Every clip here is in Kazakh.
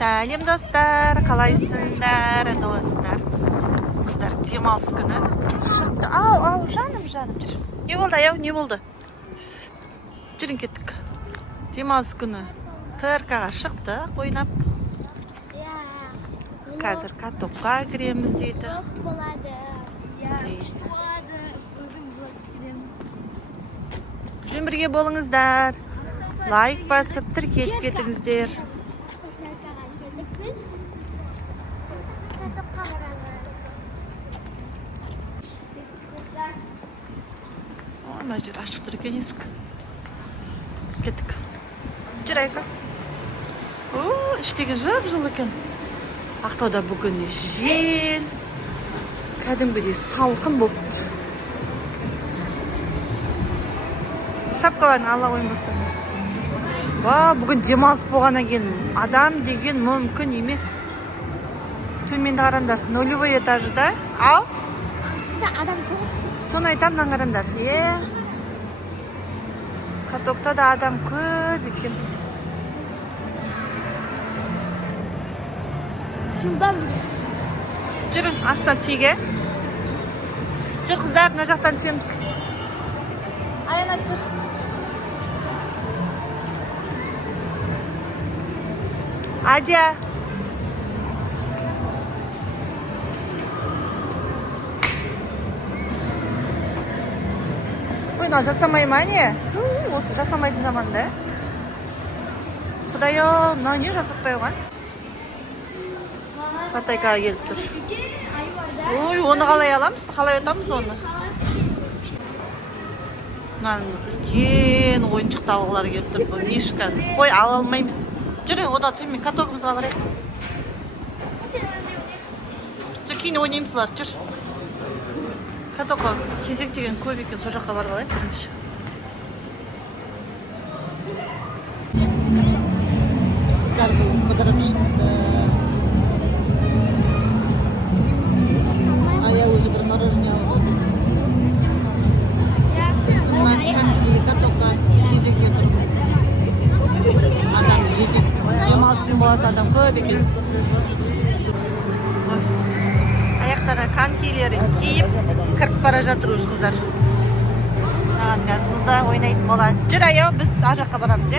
Сәлем достар, қалайсыңдар достар? Қыздар демалыс күні шықты. Ау, жаным, жүр. Не болды, аяу, не болды? Жүрін кеттік. Демалыс күні ТРК-ға шықтық, ойнап. Қазір катокқа кіреміз дейді. Бізбен бірге болыңыздар. Лайк басып, тіркеліп кетіңіздер. Мына жер ашық тұр екен есік. Кеттік. Жүр Айка. Іштегі жып-жылы екен. Ақтауда бүгін жел. Кәдімгідей салқын болып тұр. Шапкаларын ала қоймасам. Бүгін демалыс болғаннан кейін адам деген мүмкін емес. Төменді қарандар, 0-й этажда. Ау? Астында адам тұр. Соны айтамын қарандар. Катокта да адам көп екен. Шындан Жүрін, астан тиге. Жүр қыздар, мына жақтан түсеміз. Аянат тұр. Адия. Мына жасамай ма не? Осы жасамайтын заманда. Құдай-ау, мына не жасаппай оған? Патайкаға келіп тұр. Оны қалай аламыз? Қалай өтамыз оны? Мынаның үлкен ойыншық алғылар келіп тұр. Мишка. Қой, ала алмаймыз. Жүрің, ода төмен катогымызға қарай. Кейін ойнаймызлар, жүр. Катокқа кезек деген көп екен, сол жаққа барып алайық бірінші. Қыздар бұл қыдырып шықты. Ая өзі бір мороженое алды. Сымнан катокқа кезекке тұрмыз. Адам жетек. Демалыспен боласы адам көп екен. Аяқтары конькилерін киіп, кіріп бара жатыр өз қыздар. Маған газымызда ойнайтын болады. Жүр аяу, біз ар жаққа барамыз, е?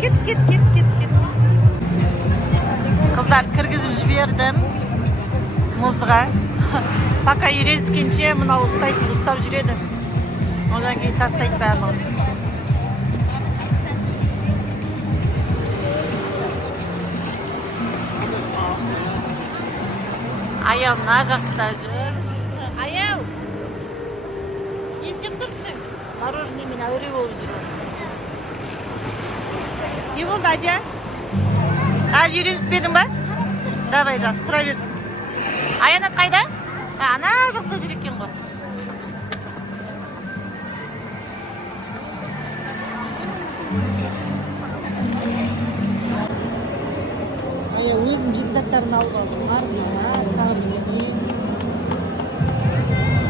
Кет. Қыздар кіргізіп жібердім мұзға. Пока үйренскенше мынау ұстап жүреді. Одан кейін тастайды барлығын. Аяу, мына жақта жүр. Аяу! Не істеп тұрсың? Мороженемен әуре болып жүр. Не болды, Адия? Әлі үйреніспедің ба? Давай, жақсы, тұра берсін. Аянат қайда? Ана жақта жүр екен ғой. Ая өзінің жейтін заттарын алып алды. Мармелад, табылымен.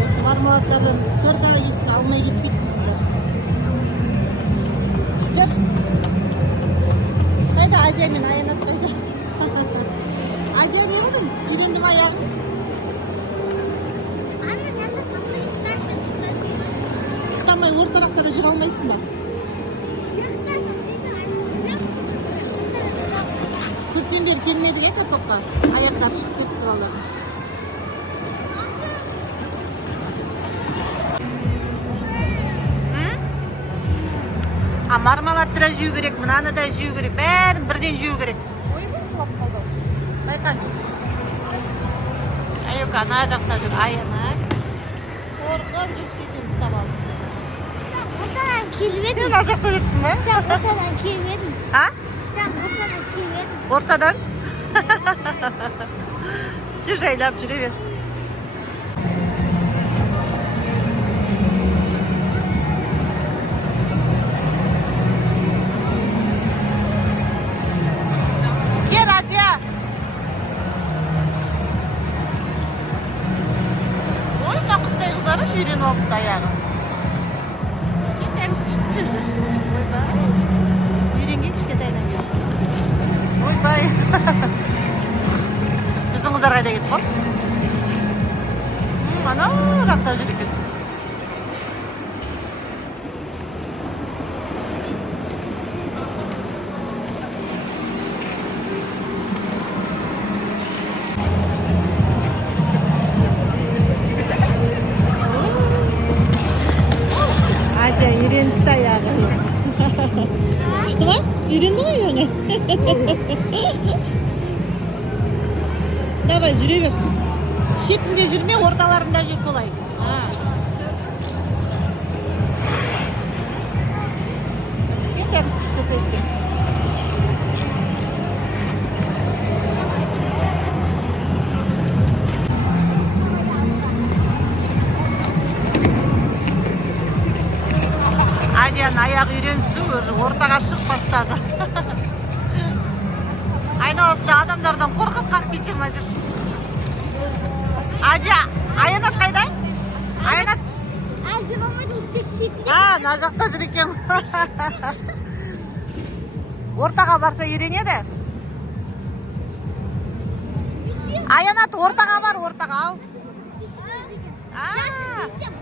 Осы мармеладтардан 4 ай жетсін алмай кетпейсіңдер. Жүр. Қайда Адия мен Аянат қайда? Адия не қылдың? Үйренді ма аяғың? Ұстамай ортарақтара жүре алмайсың ба? Көптен бері келмедік катокқа. Аяқтар шығып кетті олар. Мармеладты жеу керек, мынаны да жеу керек. Бәрін бірден жеу керек. Ойбай, құлап қалды. Байқан. Аяука, ана жақта жүр. Аянат. Қорқып жүрсейтін ұстап алды. Ортадан келіп едің. Сен ана жақта жүрсің ба? Сен ортадан келіп едің. А? Сен ортадан келіп едің. Ортадан? Жүр жайлап жүре бер. Кел, Адия! Ой, мына құттай қыздары үйреніп алыпты аяғын. Кішкентай күшіксіздер жүр. Ойбай. Үйренген кішкентайдан. қайда кетіп қалды? Ана рақта жүр екен. Адя үйреністі аяғы. Күшті ма? Үйренді ма аяғы? Давай, жүре бер. Шетінде жүрме, орталарында жүр солай. Кішкентай біз күшті жасайды. Адияның аяғы үйреністі ортаға шығып бастады. Айналасында адамдардан қорқат қақ кетсе ма деп. Адия, Аянат қайда? Аянат? Мына жақта жүр екен. Ортаға барса үйренеді. Аянат ортаға бар, ортаға ал.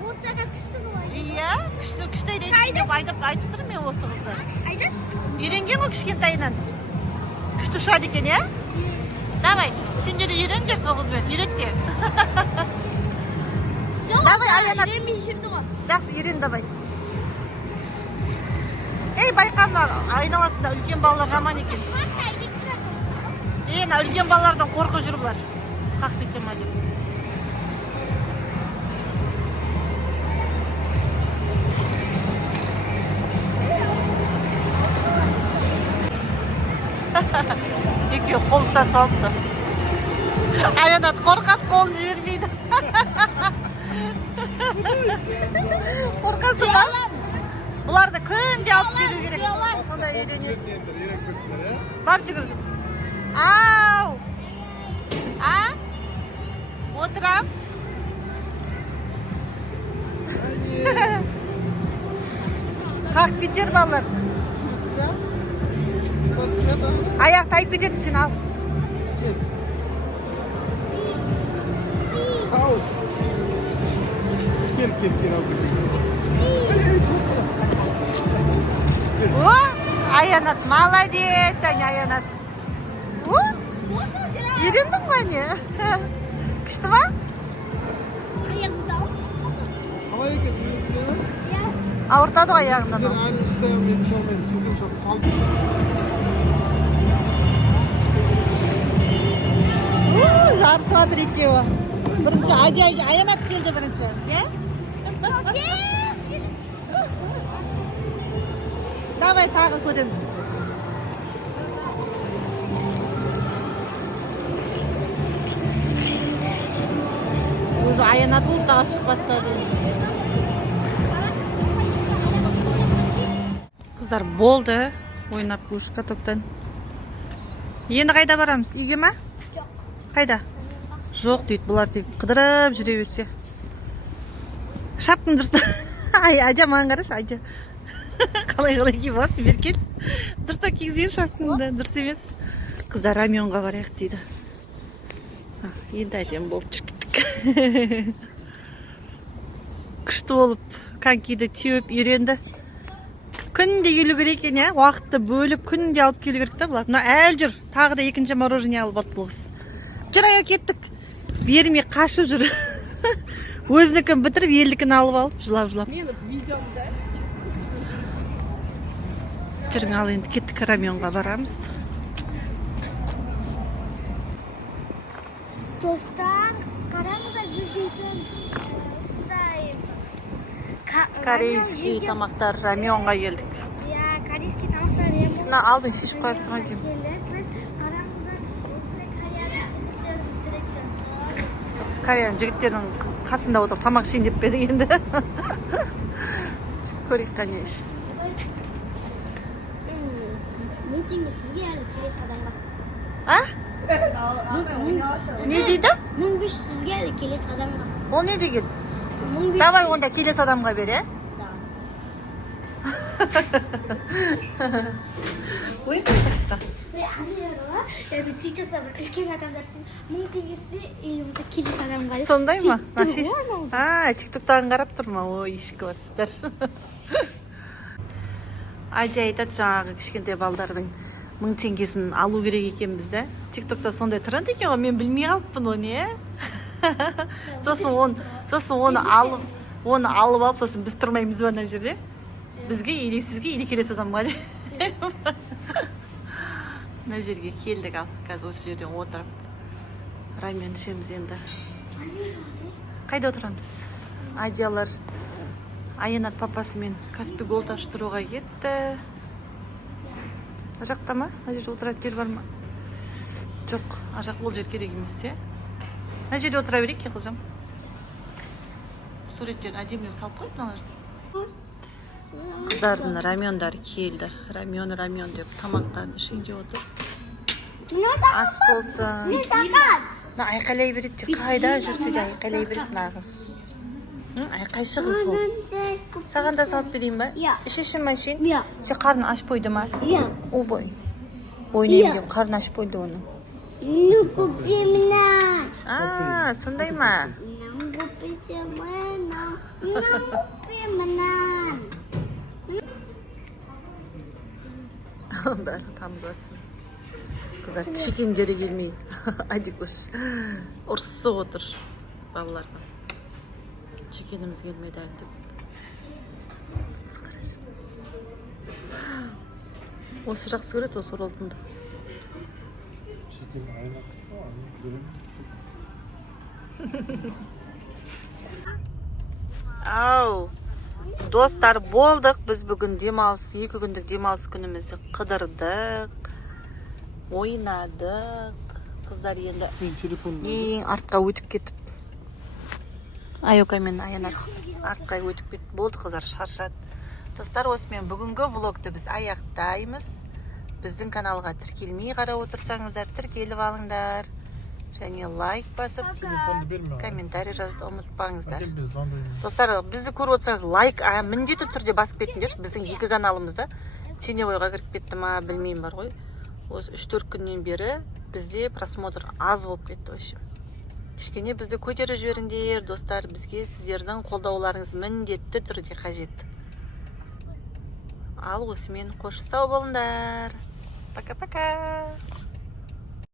Ортада күшті ғой. Иә, күшті үйренген деп айтып тұрмын мен осы қызды. Айдаш? Үйренген ғой кішкентайынан. Күшті ұшады екен, иә? Давай, сендер үйрен де сол қызбен, үйрет де. Давай, Аянат. Үйренмей жүрді ғой. Жақсы, үйрен давай. Ей, байқама, айналасында үлкен балалар жаман екен. Үлкен балалардан қорқып жүр бұлар. Қақ кетсе ма деп. Екеуі қол ұстасып алыпты. Аянат қорқат, қолын жібермейді. Қорқасың ба? Бұларды күнде алып келу керек. Сонда үйренеді. Бар жүгір. Ау! Отырам. Қақ кетер балалар. Аяқ тайып кетеді, сен ал. О, Аянат, молодец, Аянат. О, үйрендің ба не? Күшті ба? Аяғымды ал. Қалай екен? Ауыртады ғой аяғынан. Сен әлі істеуім, мен шоумен сіздің шоу қалды. Жарысып жатыр екеуі. Бірінші Аянат келді бірінші. Давай тағы көреміз. Өзі Аянат ортаға шығып бастады. Қыздар болды. Ойнап көш катоктан. Енді қайда барамыз? Үйге ма? Қайда? Жоқ дейді, бұлар тек қыдырып жүре берсе. Шапкың дұрыс. Адя маған қараш, Адя. Қалай киіп аласың, Беркел? Дұрыста кигізген шапкыңды, дұрыс емес. Қыздар Рамионға барайық дейді. Енді әдем болып жүр кеттік. Күшті болып, конькиді теуіп үйренді. Күнде келу керек екен, иә? Уақытты бөліп, күнде алып келу керек та бұлар. Мына әлі жүр. Тағы да екінші мороженое алып алып бұл қыз. Жүр, аяу кеттік. Бермей қашып жүр. Өзінікін бітіріп, елдікін алып алып, жылап-жылап. Жүрің, ал енді кеттік, Рамионға барамыз. Достар, қараңыздар біз дейтін Корейский тамақтар Рамионға келдік. Иә, корейский тамақтар Рамионға. Мына алдың шешіп қойырсың ғой деймін. Кореяның жігіттерінің қасында отырып тамақ ішейін деп пе енді. Көрейік конечно. Мың теңге сізге әлі келесі адамға. А? Не дейді? 1500 сізге әлі келесі адамға. Ол не деген? 1500. Давай онда келесі адамға бер, е? Ой, қысқа. Yani TikTok'ta bir ülken адамдардың 1000 теңгесі елімізде келесі адамға деп. Сондай ма? Сөйтті ғой анау. TikToktан қарап тұрмын. Ой, ешкі бассыздар. Айжа айтады жаңағы кішкентай балдардың 1000 теңгесін алу керек екен бізде. TikTokта сондай тренд екен ғой, мен білмей қалыппын оны, сосын оны алып алып, сосын біз тұрмаймыз ба ана жерде? Бізге или сізге, или келесі адамға деп. Мына жерге келдік ал, қазір осы жерден отырып. Рамен ішеміз енді. Қайда отырамыз? Айдиялар Аянат папасымен Каспий Голд аштыруға кетті. Ажақта ма? Ана жерде отырады жер бар ма? Жоқ, ажақ ол жер керек емес, Ана жерде отыра берейік ке, қызым. Суреттерін әдемілеп салып қойып мыналарды. Қыздардың рамиондары келді. Рамион деп тамақтарын ішінде отыр. Ас болсын. Айқайлай береді. Қайда жүрсе де айқайлай береді нағыз. Айқайшы қыз бұл. Саған да салып берейін ба? Ішешін ма ішейін? Сен қарны аш қойды ма? Обой. Ойнайын қарны аш қойды оны. Ну, купи меня. Сондай ма? Ну, купи меня. Ну, купи меня. Бәрі тамыз атсын. Қыздар шекендері келмейді. Айди көш. Ұрсып отыр балаларға. Шекеніміз келмейді айтып. Қарашы. Осы жақсы көреді, осы оралтынды. Şekerin aynen. Ау, достар, болдық. Біз бүгін демалыс, 2 күндік демалыс күнімізді қыдырдық, ойнадық. Қыздар енді ең артқа өтіп кетіп. Айока мен Аянат артқа өтіп кетіп болды, қыздар шаршады. Достар, осымен бүгінгі влогты біз аяқтаймыз. Біздің каналға тіркелмей қарап отырсаңыздар, тіркеліп алыңдар. Және лайк басып, комментарий жазып ұмытпаңыздар. Достар, бізді көріп отырсаңыз, лайк міндетті түрде басып кетіңдер. Біздің 2 каналымызда теневойға кіріп кетті ма, білмеймін бар ғой. Осы 3-4 күннен бері бізде просмотр аз болып кетті. Кішкене бізді көтеріп жіберіңдер, достар. Бізге сіздердің қолдауларыңыз міндетті түрде қажет. Ал осымен қош сау болыңдар. Пока-пока.